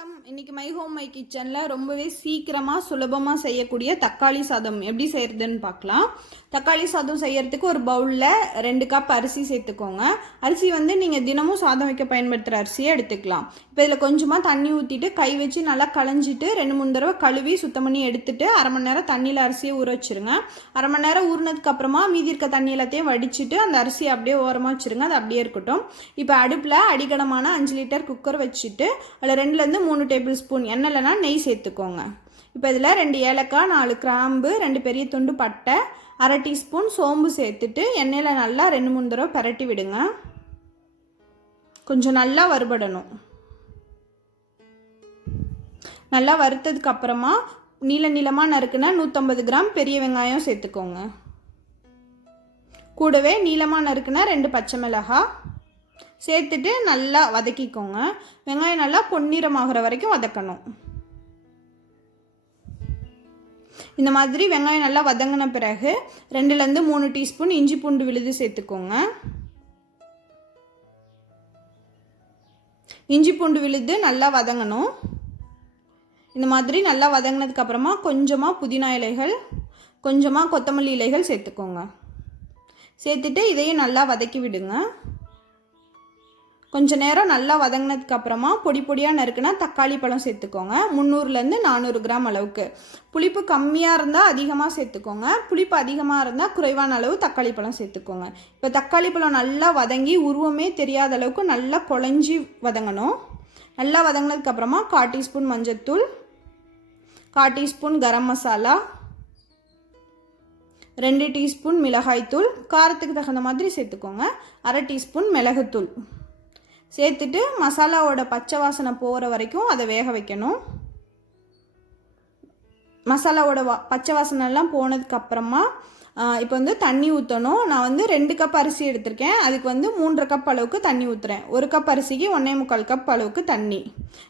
வணக்கம். இன்னைக்கு my home my கிச்சனில் ரொம்பவே சீக்கிரமாக சுலபமாக செய்யக்கூடிய தக்காளி சாதம் எப்படி செய்கிறதுன்னு பார்க்கலாம். தக்காளி சாதம் செய்யறதுக்கு ஒரு பவுலில் 2 கப் அரிசி சேர்த்துக்கோங்க. அரிசி நீங்கள் தினமும் சாதம் வைக்க பயன்படுத்துகிற அரிசியை எடுத்துக்கலாம். இப்போ இதில் கொஞ்சமாக தண்ணி ஊற்றிட்டு கை வச்சு நல்லா களைஞ்சிட்டு 2-3 தடவை கழுவி சுத்தம் பண்ணி எடுத்துட்டு அரை மணி நேரம் தண்ணியில் அரிசியை ஊற வச்சுருங்க. அரை மணி நேரம் ஊறினதுக்கு அப்புறமா மீதி இருக்க தண்ணி எல்லாத்தையும் வடிச்சிட்டு அந்த அரிசியை அப்படியே ஓரமாக வச்சுருங்க. அது அப்படியே இருக்கட்டும். இப்போ அடுப்பில் அடிக்கனமான 5 லிட்டர் குக்கர் வச்சுட்டு அதில் 2-3 டேபிள் ஸ்பூன் எண்ணெய் இல்லைனா நெய் சேர்த்துக்கோங்க. இப்போ இதில் 2 ஏலக்காய், 4 கிராம்பு, 2 பெரிய துண்டு பட்டை, அரை டீஸ்பூன் சோம்பு சேர்த்துட்டு எண்ணெயில் நல்லா 2-3 தடவை பரட்டி விடுங்க. கொஞ்சம் நல்லா வறுபடணும். நல்லா வறுத்ததுக்கு அப்புறமா நீளமாக நறுக்குன 150 கிராம் பெரிய வெங்காயம் சேர்த்துக்கோங்க. கூடவே நீளமாக நறுக்குன 2 பச்சை மிளகாய் சேர்த்துட்டு நல்லா வதக்கிக்கோங்க. வெங்காயம் நல்லா பொன்னிறமாகிற வரைக்கும் வதக்கணும். இந்த மாதிரி வெங்காயம் நல்லா வதங்கின பிறகு 2-3 டீஸ்பூன் இஞ்சி பூண்டு விழுது சேர்த்துக்கோங்க. இஞ்சி பூண்டு விழுது நல்லா வதங்கணும். இந்த மாதிரி நல்லா வதங்கினதுக்கு அப்புறமா கொஞ்சமாக புதினா இலைகள், கொஞ்சமாக கொத்தமல்லி இலைகள் சேர்த்துக்கோங்க. சேர்த்துட்டு இதையும் நல்லா வதக்கி விடுங்க. கொஞ்சம் நேரம் நல்லா வதங்கினதுக்கு அப்புறமா பொடி பொடியாக நறுக்குனா தக்காளி பழம் சேர்த்துக்கோங்க. 300-400 கிராம் அளவுக்கு. புளிப்பு கம்மியாக இருந்தால் அதிகமாக சேர்த்துக்கோங்க. புளிப்பு அதிகமாக இருந்தால் குறைவான அளவு தக்காளி பழம் சேர்த்துக்கோங்க. இப்போ தக்காளி பழம் நல்லா வதங்கி உருவமே தெரியாத அளவுக்கு நல்லா குழஞ்சி வதங்கணும். நல்லா வதங்கினதுக்கு அப்புறமா 1/4 டீஸ்பூன் மஞ்சத்தூள், 1/4 டீஸ்பூன் கரம் மசாலா, 2 டீஸ்பூன் மிளகாய்த்தூள், காரத்துக்கு தகுந்த மாதிரி சேர்த்துக்கோங்க. அரை டீஸ்பூன் மிளகுத்தூள் சேர்த்துட்டு மசாலாவோட பச்சை வாசனை போகிற வரைக்கும் அதை வேக வைக்கணும். மசாலாவோட பச்சை வாசனைலாம் போனதுக்கப்புறமா இப்போ தண்ணி ஊற்றணும். நான் 2 கப் அரிசி எடுத்திருக்கேன். அதுக்கு 3.5 கப் அளவுக்கு தண்ணி ஊற்றுறேன். 1 கப் அரிசிக்கு 1.25 கப் அளவுக்கு தண்ணி.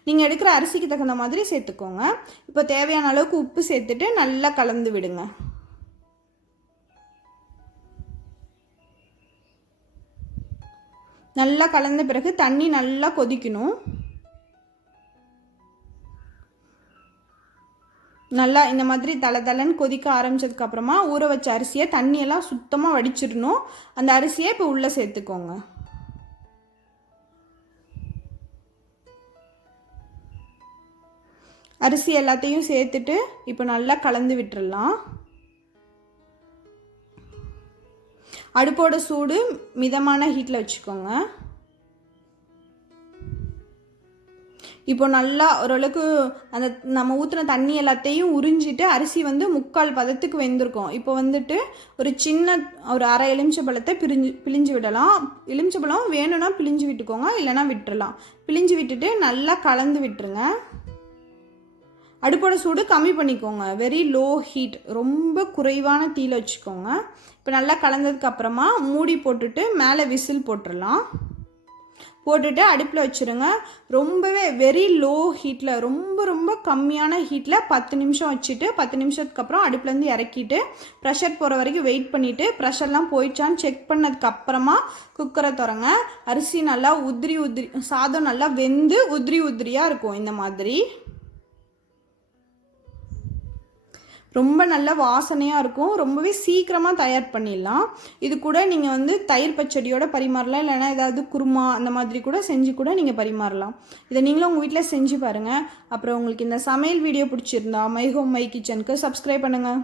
நீங்கள் எடுக்கிற அரிசிக்கு தகுந்த மாதிரி சேர்த்துக்கோங்க. இப்போ தேவையான அளவுக்கு உப்பு சேர்த்துட்டு நல்லா கலந்து விடுங்க. நல்லா கலந்த பிறகு தண்ணி நல்லா கொதிக்கணும். நல்லா இந்த மாதிரி தளன்னு கொதிக்க ஆரம்பிச்சதுக்கு அப்புறமா ஊற வச்ச அரிசியை தண்ணியெல்லாம் சுத்தமாக வடிச்சிடணும். அந்த அரிசியை இப்போ உள்ளே சேர்த்துக்கோங்க. அரிசி எல்லாத்தையும் சேர்த்துட்டு இப்போ நல்லா கலந்து விட்டுறலாம். அடுப்போட சூடு மிதமான ஹீட்டில் வச்சுக்கோங்க. இப்போ நல்லா ஓரளவுக்கு அந்த நம்ம ஊற்றின தண்ணி எல்லாத்தையும் உறிஞ்சிட்டு அரிசி 3/4 பதத்துக்கு வெந்திருக்கும். இப்போ ஒரு சின்ன ஒரு அரை எலுமிச்சம்பழத்தை பிழிஞ்சு விடலாம். எலுமிச்சம்பழம் வேணும்னா பிழிஞ்சு விட்டுக்கோங்க, இல்லைனா விட்டுறலாம். பிழிஞ்சு விட்டுட்டு நல்லா கலந்து விட்டுருங்க. அடுப்போட சூடு கம்மி பண்ணிக்கோங்க. வெரி லோ ஹீட், ரொம்ப குறைவான தீயில் வச்சுக்கோங்க. இப்போ நல்லா கலந்ததுக்கு அப்புறமா மூடி போட்டுட்டு மேலே விசில் போட்டுடலாம். போட்டுட்டு அடுப்பில் வச்சுருங்க. ரொம்பவே வெரி லோ ஹீட்டில், ரொம்ப கம்மியான ஹீட்டில் 10 நிமிஷம் வச்சுட்டு 10 நிமிஷத்துக்கு அப்புறம் அடுப்புலேருந்து இறக்கிட்டு ப்ரெஷர் போகிற வரைக்கும் வெயிட் பண்ணிவிட்டு ப்ரெஷர்லாம் போயிடுச்சான்னு செக் பண்ணதுக்கு அப்புறமா குக்கரை திறங்க. அரிசி நல்லா சாதம் நல்லா வெந்து உதிரியாக இருக்கும். இந்த மாதிரி ரொம்ப நல்ல வாசனையாக இருக்கும். ரொம்பவே சீக்கிரமாக தயார் பண்ணிடலாம். இது கூட நீங்கள் தயிர் பச்சடியோட பரிமாறலாம், இல்லைனா ஏதாவது குருமா அந்த மாதிரி கூட செஞ்சு கூட நீங்கள் பரிமாறலாம். இதை நீங்களும் உங்கள் வீட்டில் செஞ்சு பாருங்கள். அப்புறம் உங்களுக்கு இந்த சமையல் வீடியோ பிடிச்சிருந்தா மை ஹோம் மை கிச்சனுக்கு சப்ஸ்கிரைப் பண்ணுங்கள்.